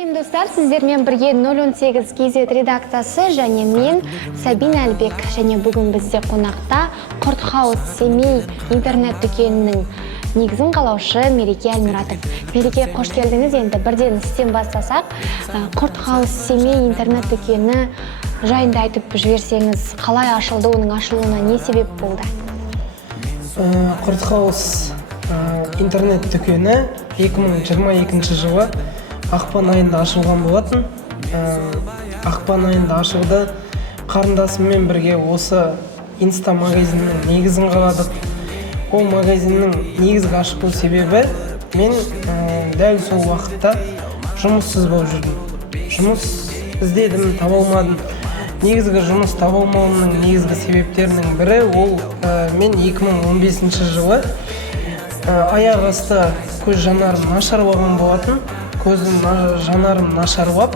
Сәлем достар, сіздермен бірге 018 KZ редакциясы және мен Сабина Әлбек, және бүгін бізде қонақта Құрт Хаус Семей интернет-дүкенінің негізін қалаушы Мереке Әлмұратов. Мереке, қош келдіңіз. Енді бірден істен бастасақ, Құрт Хаус Семей интернет-дүкені жайында айтып жіберсеңіз, қалай ашылды, оның ашылуына не себеп болды? Құрт Хаус интернет-дүкені 2022 жылы ақпан айында ашылған болатын. Ақпан айында ашылды. Қарындасыммен бірге осы инста магазиннің негізін қаладық. Ол магазиннің негізгі ашылу себебі мен дәл сол уақытта жұмыссыз болып жүрдім. Жұмыс іздедім, таба алмадым. Негізгі жұмыс таба алмауымның негізгі себептерінің бірі ол мен 2015 жылы аяқ асты көз жанарым нашарлаған болатын. Көзім жанарым нашарлап,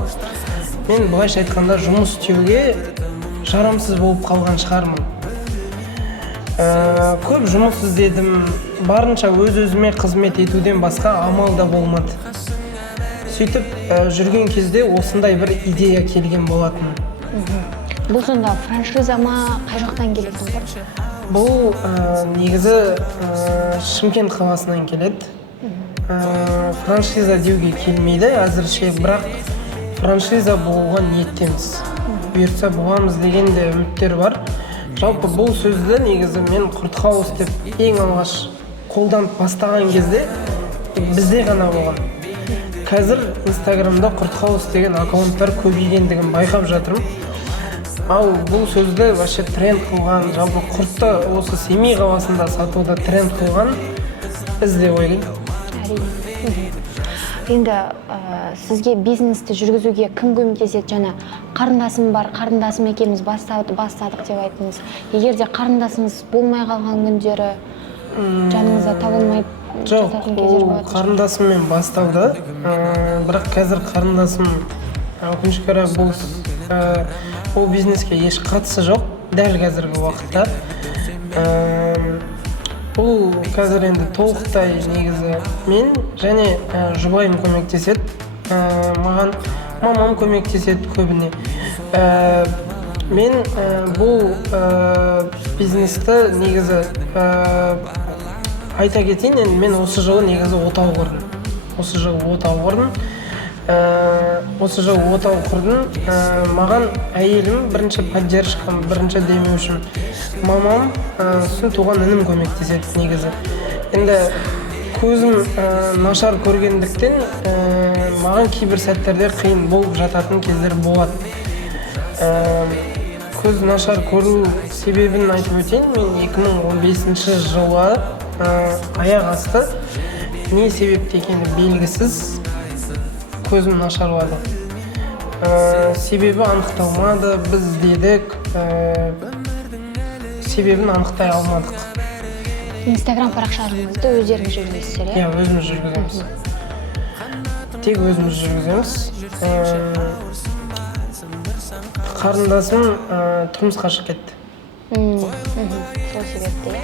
мен былайша айтқанда жұмыс істеуге жарамсыз болып қалған шығармын. Көп жұмыс іздедім, барынша өз-өзіме қызмет етуден басқа амал да болмады. Сөйтіп жүрген кезде осындай бір идея келген болатын. Бұл сонда франшиза ма, қай жақтан келетін ғой? Бұл негізі Шымкент қаласынан келеді. Франшиза деуге келмейді әзірше, бірақ франшиза болуға ниеттеміз. Бұйыртса боламыз деген де үміттер бар. Жалпы бұл сөзді негізі мен Құрт Хаус деп ең алғаш қолданып бастаған кезде бізде ғана болған. Қазір Инстаграмда Құрт Хаус деген аккаунттар көбейгендігін байқап жатырмын. Ал бұл сөзді вообще тренд қылған, жалпы құртты осы Семей қаласында сатуда тренд қылған біз деп ойлаймын. Енді сізге бизнесті жүргізуге кім көмектеседі? Жаңа қарындасым бар, қарындасым екеуміз бастадық деп айттыңыз. Егер де қарындасыңыз болмай қалған күндері жаныңызда табылмай жататын кездер болады? Жоқ, қарындасыммен басталды. Бірақ қазір қарындасым өкінішке орай бұл бизнеске еш қатысы жоқ дәл қазіргі уақытта. Бұл қазір енді толықтай негізі мен және жұбайым көмектеседі. Маған мамам көмектеседі көбіне. Мен бұл бизнесті негізі айта кетейін, енді мен осы жылы негізі отау құрдым. Осы жылы отау құрдым. Маған әйелім бірінші поддержкам, бірінші демеушім. Мамам, сосын туған інім көмектеседі негізі. Енді көзім нашар көргендіктен маған кейбір сәттерде қиын болып жататын кездер болады. Көз нашар көру себебін айтып өтейін. Мен 2015 жылы аяқ асты не себепті екені белгісіз көзім нашарлады. Себебі анықталмады, біз іздедік, себебін анықтай алмадық. Инстаграм парақшаларыңызды өздеріңіз жүргізесіздер, иә? Иә, өзіміз жүргіземіз. Тек өзіміз жүргіземіз. Қарындасым тұрмысқа шығып кетті. Сол себепті, иә?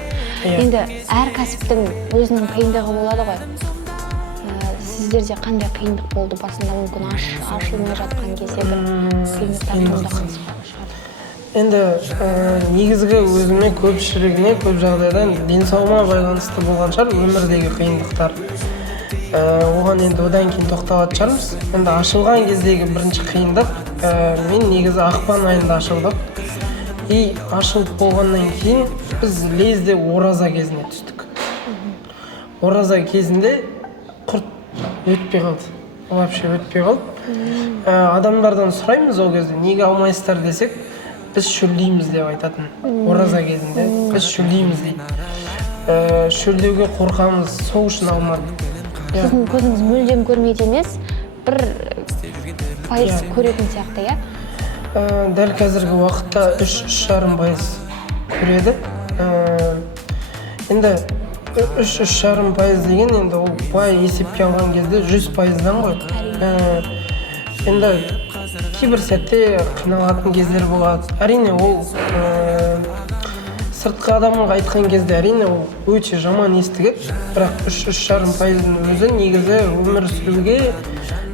Енді әр кәсіптің өзінің қиындығы болады ғой. Сіздерде қандай қиындық болды? Басында мүмкін ашылмай жатқан кезде бір қиындықтар туындаған шығар. Енді негізгі өзіме көпшілігіне көп жағдайда денсаулығыма байланысты болған шығар өмірдегі қиындықтар. Оған енді одан кейін тоқталатын шығармыз. Енді ашылған кездегі бірінші қиындық мен негізі ақпан айында ашылдық. И ашылып болғаннан кейін біз лезде ораза кезіне түстік. Ораза кезінде құрт өтпей қалды. Вообще өтпей қалды. Адамдардан сұраймыз ол кезде, неге алмайсыздар десек, біз шөлдейміз деп айтатын. Ораза кезінде біз шөлдейміз дейді. Шөлдеуге қорқамыз, сол үшін алмадық. Сіздің көзіңіз мүлдем көрмейді емес, бір пайыз көретін сияқты, иә? Дәл қазіргі уақытта 3,5% көреді. Енді 3,5% деген енді ол былай есепке алған кезде 100%-дан ғой. Енді кейбір сәтте қиналатын кездер болады. Әрине ол сыртқы адамға айтқан кезде әрине ол өте жаман естігеді. Бірақ 3,5%-ның өзі негізі өмір сүруге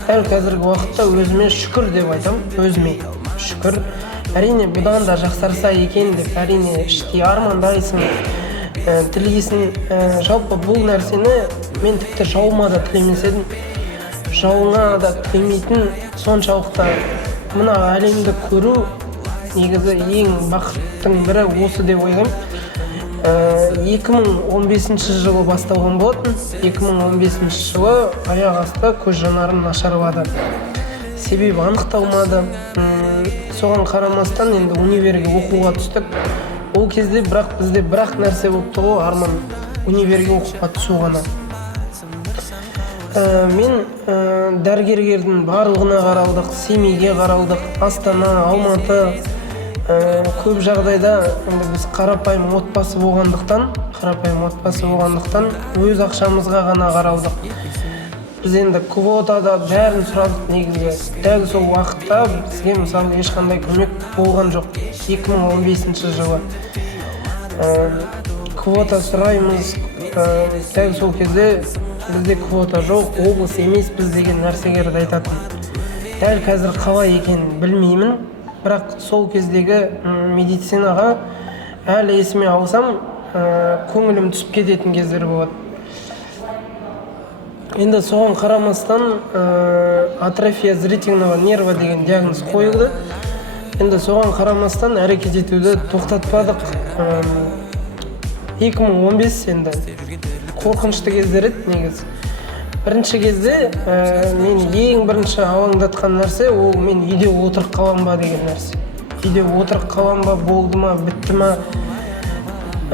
дәл қазіргі уақытта өзіме шүкір деп айтамын, өзіме шүкір. Әрине бұдан да жақсарса екен деп әрине іштей армандайсың, тілейсің. Жалпы бұл нәрсені мен тіпті жауыма да тілемес едім. Жауыңа да тілемейтін, соншалықты мына әлемді көру негізі ең бақыттың бірі осы деп ойлаймын. 2015 жылы басталған болатын. 2015 жылы аяқ асты көз жанарым нашарлады. Себебі анықталмады. Соған қарамастан енді универге оқуға түстік. Ол кезде бізде бірақ нәрсе болыпты ғой, арман универге оқуға түсу ғана. Мен дәрігерлердің барлығына қаралдық, Семейге қаралдық, Астана, Алматы. Көп жағдайда біз қарапайым отбасы болғандықтан өз ақшамызға ғана қаралдық. Біз енді квотада бәрін сұрадық негізі. Дәл сол уақытта бізге мысалы ешқандай көмек болған жоқ. 2015 жылы квота сұраймыз, дәл сол кезде бізде квота жоқ, облыс емеспіз деген нәрселерді айтатын. Дәл қазір қалай екенін білмеймін, бірақ сол кездегі медицинаға әлі есіме алсам, көңілім түсіп кететін кездер болады. Енді соған қарамастан атрофия зрительного нерва деген диагноз қойылды. Енді соған қарамастан әрекет етуді тоқтатпадық. 2015 енді қорқынышты кездер еді негізі. Бірінші кезде мен ең бірінші алаңдатқан нәрсе ол мен үйде отырып қалам ба деген нәрсе. Үйде отырып қалам ба, болды ма, бітті ма,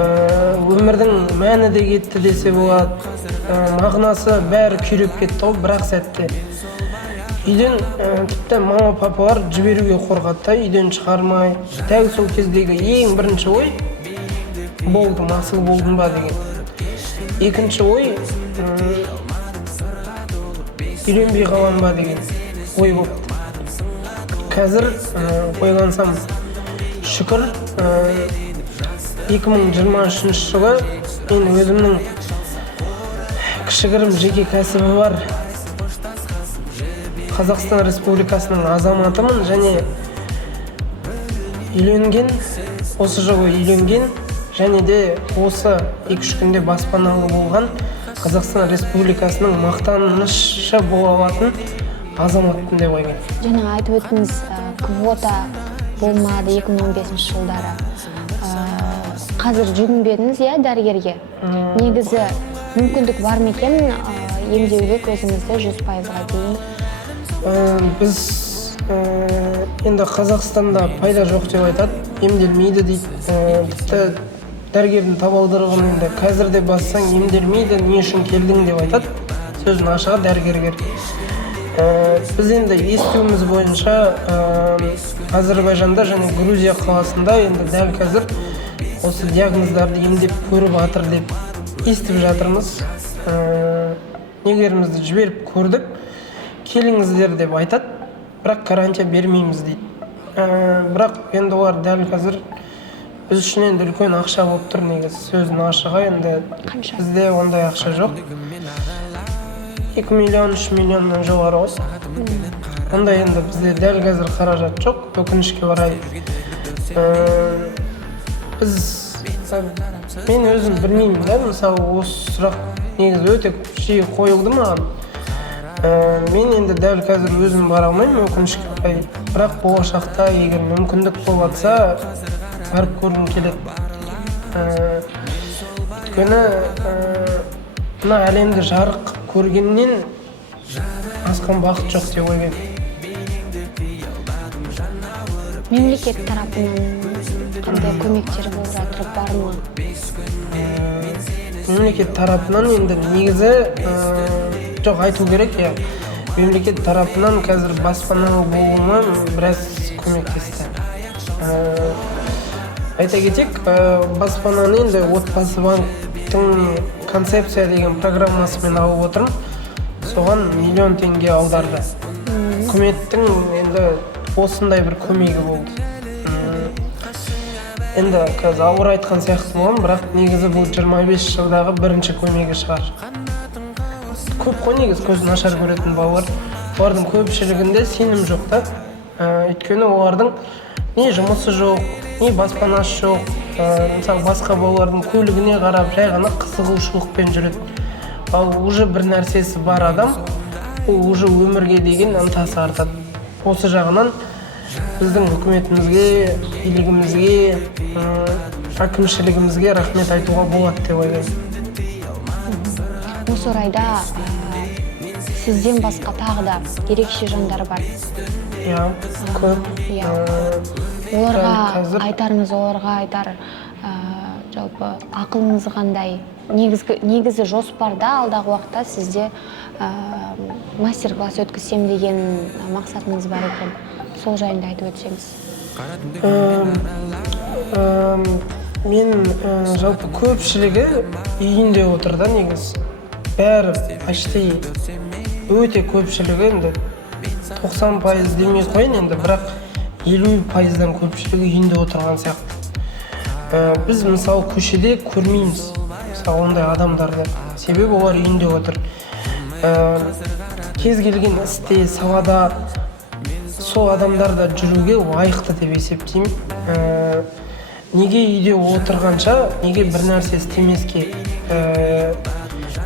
өмірдің мәні де кетті десе болады. Мағынасы бәрі күйреп кетті ғой бір-ақ сәтте. Үйден тіпті мама папалар жіберуге қорқады, үйден шығармай. Дәл сол кездегі ең бірінші ой болдым, асыл болдым ба деген. Екінші ой үйленбей қалам ба деген ой болды. Қазір ойлансам шүкір 2023 жылы мен өзімнің кішігірім жеке кәсібі бар Қазақстан Республикасының азаматымын және үйленген, осы жылы үйленген және де осы 2-3 күнде баспаналы болған Қазақстан Республикасының мақтанышы бола алатын азаматпын деп ойлаймын. Жаңа айтып өттіңіз, квота болмады 2015 жылдары. Қазір жүгінбедіңіз, дәрігерге. Негізі мүмкіндік бар ма екен емдеуге көзіңізді 100%-ға дейін? Біз енді Қазақстанда пайда жоқ деп айтады, емделмейді дейді. Тіпті дәрігердің табалдырығын енді қазірде бассаң емделмейді, не үшін келдің деп айтады. Сөзін ашыға дәрігергер. Біз енді естуіміз бойынша Әзербайжанда және Грузия қаласында енді дәл қазір осы диагноздарды емдеп көріп жатыр деп естіп жатырмыз. Негерімізді жіберіп көрдік, келіңіздер деп айтады, бірақ гарантия бермейміз дейді. Бірақ енді олар дәл қазір біз үшін енді үлкен ақша болып тұр негіз. Сөзін ашыға енді бізде ондай ақша жоқ. 2 миллион, 3 миллионнан жоғары осы. Ондай енді бізде дәл қазір қаражат жоқ, өкінішке орай. Мен өзім білмеймін да, мысалы осы сұрақ негізі өте жиі қойылды маған. Мен енді дәл қазір өзім бара алмаймын, өкінішке орай. Бірақ болашақта егер мүмкіндік болатса, барып көргім келеді. Өйткені мына әлемді жарық көргеннен асқан бақыт жоқ деп ойлаймын. Мемлекет тарапынан қандай көмектер болып жатыр, бар ма? Мемлекет тарапынан енді негізі жоқ айту керек, мемлекет тарапынан қазір баспаналы болуыма біраз көмектесті. Айта кетейік, баспананы енді отбасы банктың концепция деген программасымен алып отырмын. Соған миллион теңге аударды. Үкіметтің енді осындай бір көмегі болды. Енді қазір ауыр айтқан сияқты болған, бірақ негізі бұл 25 жылдағы бірінші көмегі шығар. Көп қой негіз көзі нашар көретін балалар. олардың көпшілігінде сенім жоқ та. Өйткені олардың не жұмысы жоқ, не баспанасы жоқ. Мысалы басқа балалардың көлігіне қарап жай ғана қызығушылықпен жүреді. Ал уже бір нәрсесі бар адам, ол уже өмірге деген ынтасы артады. Осы жағынан біздің үкіметімізге, билігімізге, әкімшілігімізге рахмет айтуға болады деп ойлаймын. Осы орайда сізден басқа тағы да ерекше жандар бар. Иә, көп. Оларға айтарыңыз, оларға айтар жалпы ақылыңыз қандай? Негізі жоспарда алдағы уақытта сізде мастер-класс өткізсем деген мақсатыңыз бар екен. Сол жайында айтып өтсеңіз. Мен жалпы көпшілігі үйінде отыр да негіз. Бәрі почти өте көпшілігі енді 90% демей қойын енді, бірақ 50%-дан көпшілігі үйінде отырған сияқты. Біз мысалы көшеде көрмейміз мысалы ондай адамдарды, себебі олар үйінде отыр. Кез келген істе, салада сол адамдарда жүруге лайықты деп есептеймін. Неге үйде отырғанша, неге бір нәрсе істемеске,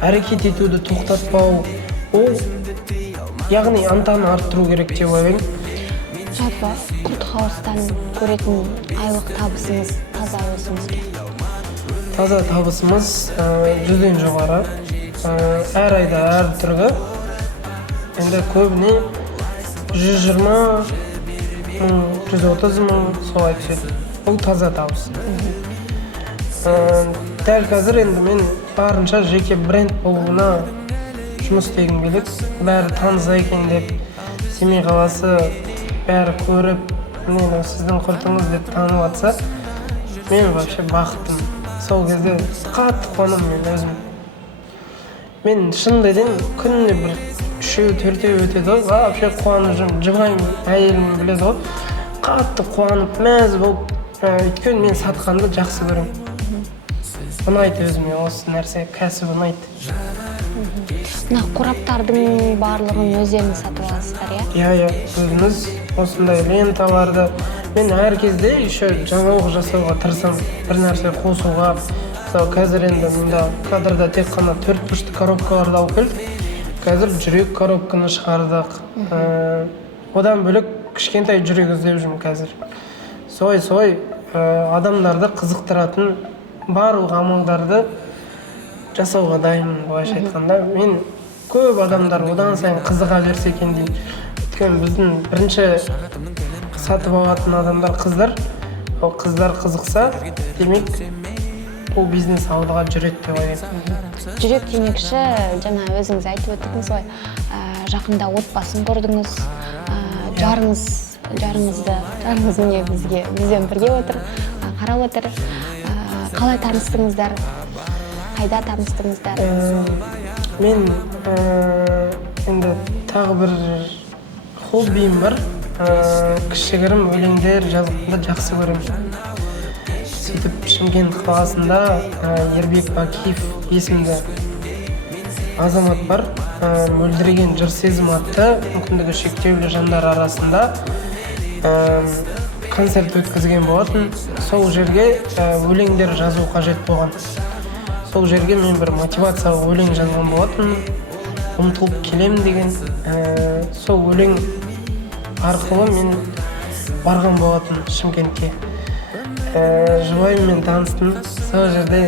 әрекет етуді тоқтатпау, ол яғни ынтаны арттыру керек деп ойлаймын. Жалпы Құртхаустан көретін айлық табысыңыз таза өзіңізге? Таза табысымыз 100-ден жоғары. Әр айда әр түргі. Енді көбіне 120 мың, 130 мың солай түседі. Бұл таза табыс. Дәл қазір енді мен барынша жеке бренд болуына жұмыс істегім келеді. Бәрі таныс екен деп, Семей қаласы бәрі көріп, мені сіздің құртыңыз деп танып атса, мен вообще бақыттым. Сол кезде қатты қуанамын мен өзім. Мен шындайдан күніне бір 3-4 өтеді ғой, вообще қуанып жүрмін, жылаймын, әйелім біледі ғой. Қатты қуанып, мәз болып, өйткені мен сатқанды жақсы көремін. Ұнайды өзіме осы нәрсе, кәсіп ұнайды. Мына қораптардың барлығын өздеріңіз сатып аласыздар, иә? Иә, өзіміз осындай ленталарды мен әр кезде еще жаңалық жасауға тырысамын, бір нәрсе қосуға. Мысалы қазір енді мында кадрда тек қана 4 бұрышты коробкаларды алып келдік. Қазір жүрек коробканы шығардық. Одан бөлек кішкентай жүрек іздеп жүрмін қазір. Солай адамдарды қызықтыратын барлық амалдарды жасауға дайынмын, былайша айтқанда. Мен көп адамдар одан сайын қызыға берсе екен деймін. Өйткені біздің бірінші сатып алатын адамдар қыздар. Ол қыздар қызықса, демек бұл бизнес алдыға жүреді деп ойлаймын. Жүрек демекші, жаңа өзіңіз айтып өттіңіз ғой, жақында отбасын құрдыңыз, жарыңыз міне бізбен бірге отыр, қарап отыр. Қалай таныстыңыздар? Қайда таныстыңыздар? Мен енді тағы бір хоббиім бар. Кішігірім өлеңдер жазғанды жақсы көремін. Сөйтіп Шымкент қаласында Ербек Бакиев есімді азамат бар. Мөлдіреген жыр сезім атты мүмкіндігі шектеулі жандар арасында концерт өткізген болатын. Сол жерге өлеңдер жазу қажет болған. Сол жерге мен бір мотивациялық өлең жазған болатын. Ұмтылып келем деген. Сол өлең арқылы мен барған болатын Шымкентке. Жұбайыммен таныстым. Сол жерде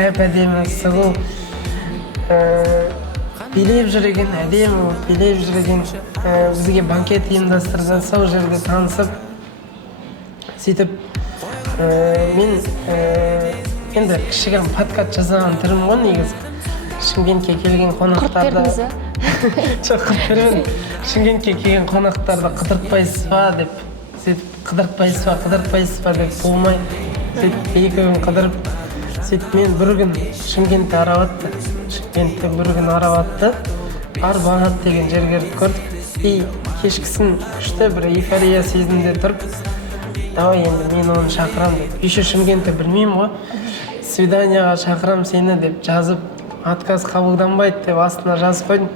әп-әдемі сұлу билеп жүрген, әдемі билеп жүрген бізге банкет ұйымдастырды. Сол жерде танысып, сөйтіп мен енді кішігірім подкаст жасаған түрім ғой негізі. Шымкентке келген қонақтарды жоқ, қыртпаймын. Шымкентке келген қонақтарды қыдыртпайсыз ба деп, сөйтіп қыдыртпайсыз ба деп болмай, сөйтіп екі күн қыдырып, сөйтіп мен бір күн Шымкентті аралатты. Шымкентті бір күн аралатты. Арбағат деген жергерді көрдік. Кешкісін күшті бір эйфория сезімде тұрып, давай енді мен оны шақырам деп. Еще Шымкентті білмеймін ғой. Свиданияға шақырам сені деп жазып, отказ қабылданбайды деп астына жазып қойдым.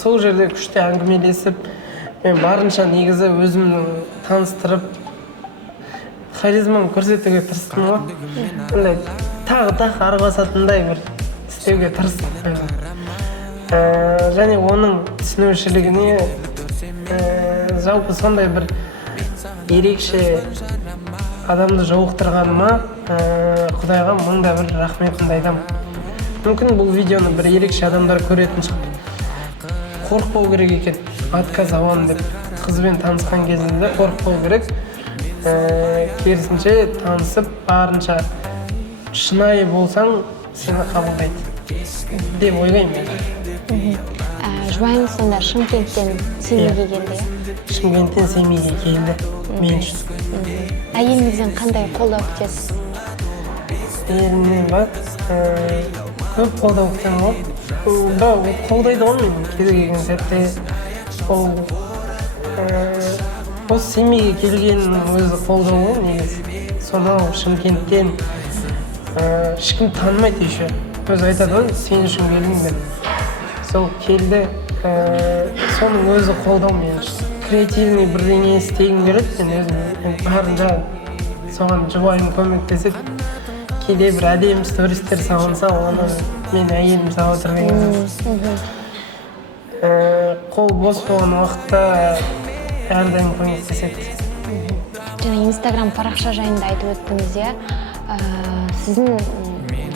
сол жерде күшті әңгімелесіп, мен барынша негізі өзімнің таныстырып, харизмамды көрсетуге тырыстым ғой. Ондай тағы араласатындай бір істеуге тырыстым. Және оның түсінушілігіне жалпы сондай бір ерекше адамды жолықтырғаныма Құдайға мыңда бір рахметімді айтамын. Мүмкін бұл видеоны бір ерекше адамдар көретін шығар. Қорықпау керек екен, отказ аламын деп. Қызбен танысқан кезінде қорықпау керек. Керісінше танысып, барынша шынайы болсаң, сені қабылдайды деп ойлаймын. Жұбайың сонда Шымкенттен Семейге келді, иә? Шымкенттен Семейге келді, мен үшін. Әйеліңізден қандай қолдау күтесіз? Әйелімнен ба? Көп қолдау күтемін ғой. Бірақ ол қолдайды ғой мені кез келген сәтте. Осы Семейге келгеннің өзі қолдау ғой негізі. Сонау Шымкенттен ешкім танымайды еще. Өзі айтады ғой, сен үшін келдім деп. Сол келді, соның өзі қолдау мен үшін. Креативный бірдеңе істегім келеді, мен өзім барынша соған жұбайым көмектесіп, кейде бір әдемі стористер салынса, оны мен әйелім салып отыр деген. Қол бос болған уақытта әрдайым көмектеседі. Жаңа Инстаграм парақша жайында айтып өттіңіз, иә? Сіздің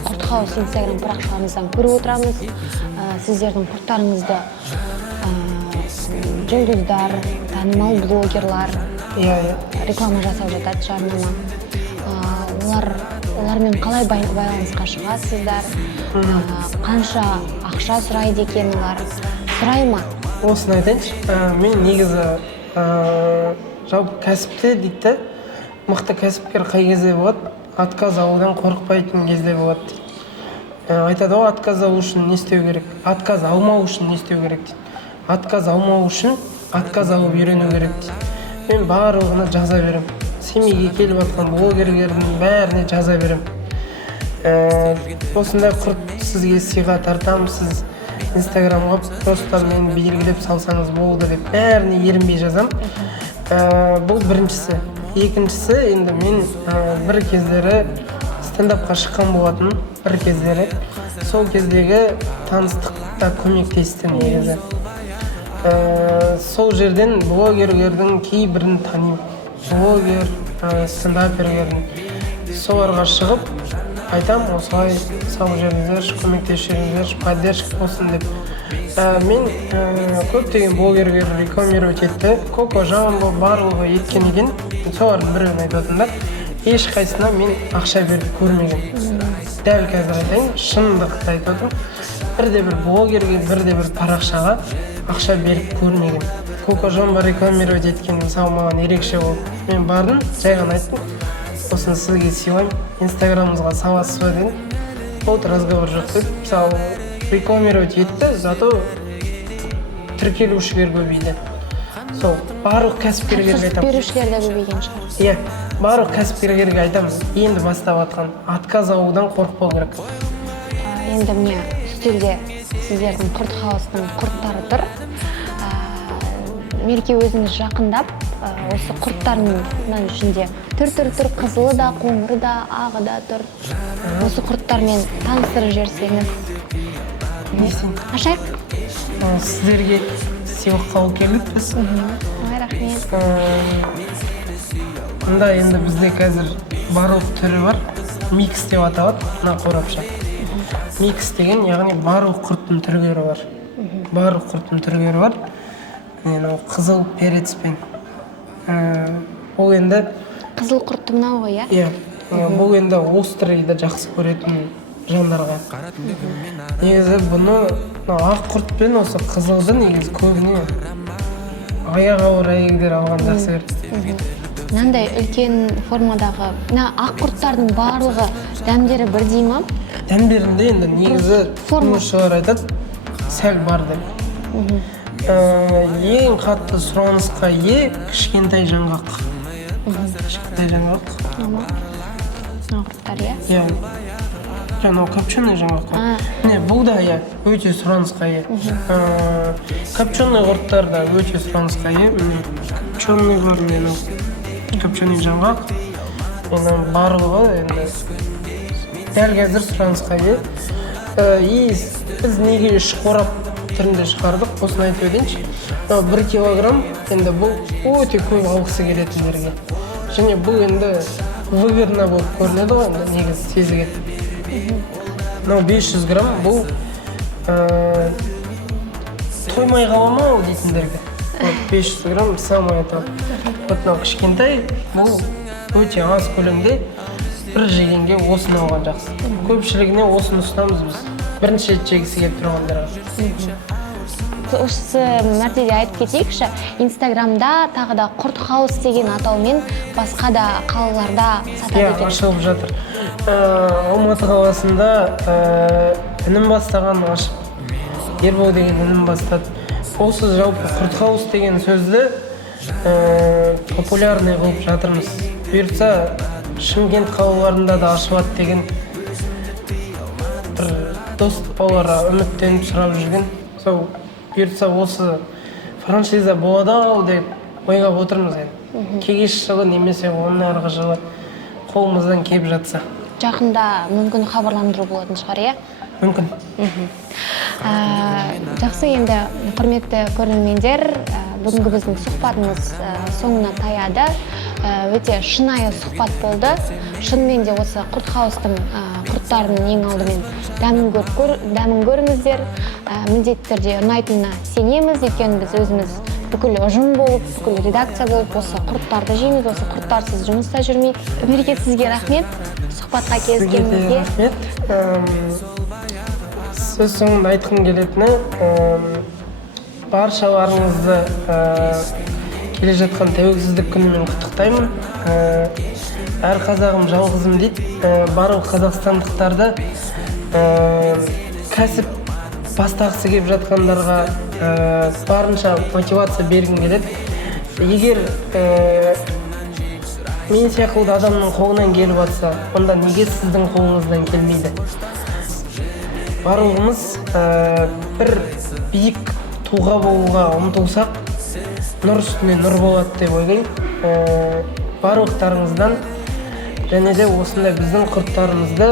Құртхаус Инстаграм парақшаларыңыздан көріп отырамыз. Сіздердің құрттарыңызды жұлдыздар, танымал блогерлар реклама жасап жатады, жарнама. Олармен қалай байланысқа шығасыздар? Қанша ақша сұрайды екен олар? Сұрай ма? Осыны айтайыншы. Мен негізі жалпы кәсіпте дейді, мықты кәсіпкер қай кезде болады? Отказ алудан қорықпайтын кезде болады дейді. Айтады ғой, отказ алу үшін не істеу керек? Отказ алмау үшін не істеу керек дейді. Отказ алмау үшін отказ алып үйрену керек дейді. Мен барлығына жаза берем. Семейге келіп жатқан блогерлердің бәріне жаза берем. Осындай құрт сізге сыйға тартамын, сіз Инстаграмға просто мені белгілеп салсаңыз болды деп бәріне ерінбей жазам. Бұл біріншісі. Екіншісі, енді мен бір кездері стендапқа шыққан болатын, бір кездері. Сол кездегі таныстықта көмектесті негізі. Сол жерден блогерлердің кейбірін танимын. Блогер, стендаперлердің. Соларға шығып, айтам, осылай сау жеріңіздерші, көмектесіңіздерші, поддержка болсын деп. Мен көптеген блогерлер рекламировать етті. Коко Жамбо барлығы еткен екен. Солардың бірін айтып отырмын. Ешқайсына мен ақша беріп көрмеген. Дәл қазір айтайын, шындықты айтып отырмын. Бірде-бір блогерге, бірде-бір парақшаға ақша беріп көрмеген. Коко Жамбо рекламировать еткен мысалы маған ерекше болды. Мен бардым, жай ғана айттым. Осыны сізге сыйлаймын, инстаграмыңызға саласыз ба дедім. Болды, разговор жоқ деп. Мысалы рекламировать етті, зато тіркелушілер көбейді. Сол барлық кәсіпкерлерге айтамын. Берушілер де көбейген шығар. Иә, барлық кәсіпкерлерге айтамыз, енді бастап жатқан отказ алудан қорықпау керек. Енді міне үстелде сіздердің Құртхаустың құрттары тұр. Мереке өзіңіз жақындап, осы құрттардың ішінде түр қызылы да, қоңыры да, ағы да тұр. Осы құрттармен таныстырып жіберсеңіз. Ашайық. Сіздерге сыйлыққа алып келдік біз. Рахмет. Мұнда енді бізде қазір барлық түрі бар. Микс деп аталады, мына қорапша. Микс деген, яғни барлық құрттың түрлері бар. Барлық құрттың түрлері бар. Қызыл перецпен. Ол енді Қызыл құртты мынау ғой, иә? Иә. Бұл енді острыйды жақсы көретін жандарға. Негізі бұны ақ құртпен осы қызылды негізі көбіне аяқ ауыр әйелдер алған жақсы көреді. Мынандай үлкен формадағы ақ құрттардың барлығы дәмдері бірдей ма? Дәмдерінде енді негізі тұтынушылар айтады, сәл бар деп. Ең қатты сұранысқа кішкентай жаңғақ. Кішкентай жаңғақ. Құрттар, иә? Иә. Жаңағы копченый жаңғақ. және бұл да иә өте сұранысқа ие. Копченый құрттар да өте сұранысқа ие. Копченый бар, менің копченый жаңғақ. Менің барлығы енді дәл қазір сұранысқа ие. И біз неге үш қорап түрінде шығардық, осыны айтып өтейінші. 1 килограмм енді бұл өте көп алғысы келетіндерге. Және бұл енді выгодно болып көрінеді ғой, енді негізі сезіледі. 500 грамм бұл тоймай қалама дейтіндерге. 500 грамм самое то. Мынау кішкентай, бұл өте аз көлемде бір жегенге осыны алған жақсы. Көпшілігіне осыны ұсынамыз біз. Бірінші рет жегісі келіп тұрғандарға. Осы мәртеде айтып кетейікші, Инстаграмда тағы да Құрт Хаус деген атаумен басқа да қалаларда сатады екен. Ашылып жатыр. Алматы қаласында інім бастаған ашып, Ербол деген інім бастады. Осы жалпы Құрт Хаус деген сөзді популярный қылып жатырмыз. Бұйыртса Шымкент қалаларында да ашылады деген бір дос оларға үміттеніп сұрап жүрген. Сол бұйыртса осы франшиза болады-ау деп ойлап отырмыз енді. Келесі жылы немесе оның арғы жылы қолымыздан келіп жатса. Жақында мүмкін хабарландыру болатын шығар, иә? Мүмкін. Жақсы, енді құрметті көрермендер, бүгінгі біздің сұхбатымыз соңына таяды. Өте шынайы сұхбат болды. Шынымен де осы Құрт Хаустың құрттарын ең алдымен дәмін көріңіздер. Міндетті түрде ұнайтынына сенеміз, өйткені біз өзіміз бүкіл ұжым болып, бүкіл редакция болып осы құрттарды жейміз, осы құрттарсыз жұмыста жүрмейік. Мереке, сізге рахмет. Сұхбатқа келіскеніңізге. Рахмет. Сөз соңында айтқым келетіні, баршаларыңызды келе жатқан тәуелсіздік күнімен құттықтаймын. Әр қазағым жалғызым дейді. Барлық қазақстандықтарды кәсіп бастағысы келіп жатқандарға барынша мотивация бергім келеді. Егер мен сияқты адамның қолынан келіп жатса, онда неге сіздің қолыңыздан келмейді? Барлығымыз бір биік тұлға болуға ұмтылсақ, нұр үстіне нұр болады деп ойлаймын. Барлықтарыңыздан және де осындай біздің құрттарымызды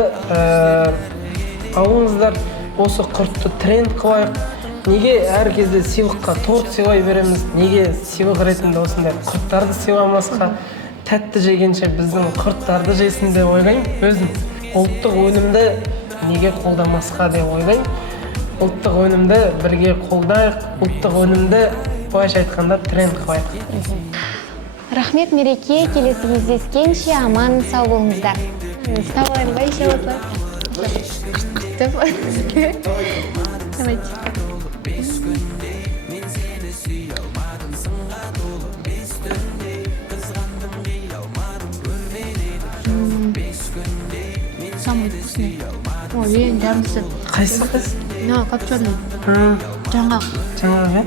алыңыздар, осы құртты тренд қылайық. Неге әр кезде сыйлыққа торт сыйлай береміз, неге сыйлық ретінде осындай құрттарды сыйламасқа, тәтті жегенше біздің құрттарды жесін деп ойлаймын. Өзім ұлттық өнімді неге қолдамасқа деп ойлаймын. Ұлттық өнімді бірге қолдайық, ұлттық өнімді былайша айтқанда тренд қылайық. Рахмет, Мереке, келесі кездескенше аман сау болыңыздар. Ұстап алайын ба, еще болса? Давайте. Самый вкусный. Ой, ең жармысы. Қайсы қыз? Копченый. Жаңғақ. Жаңғақ, иә?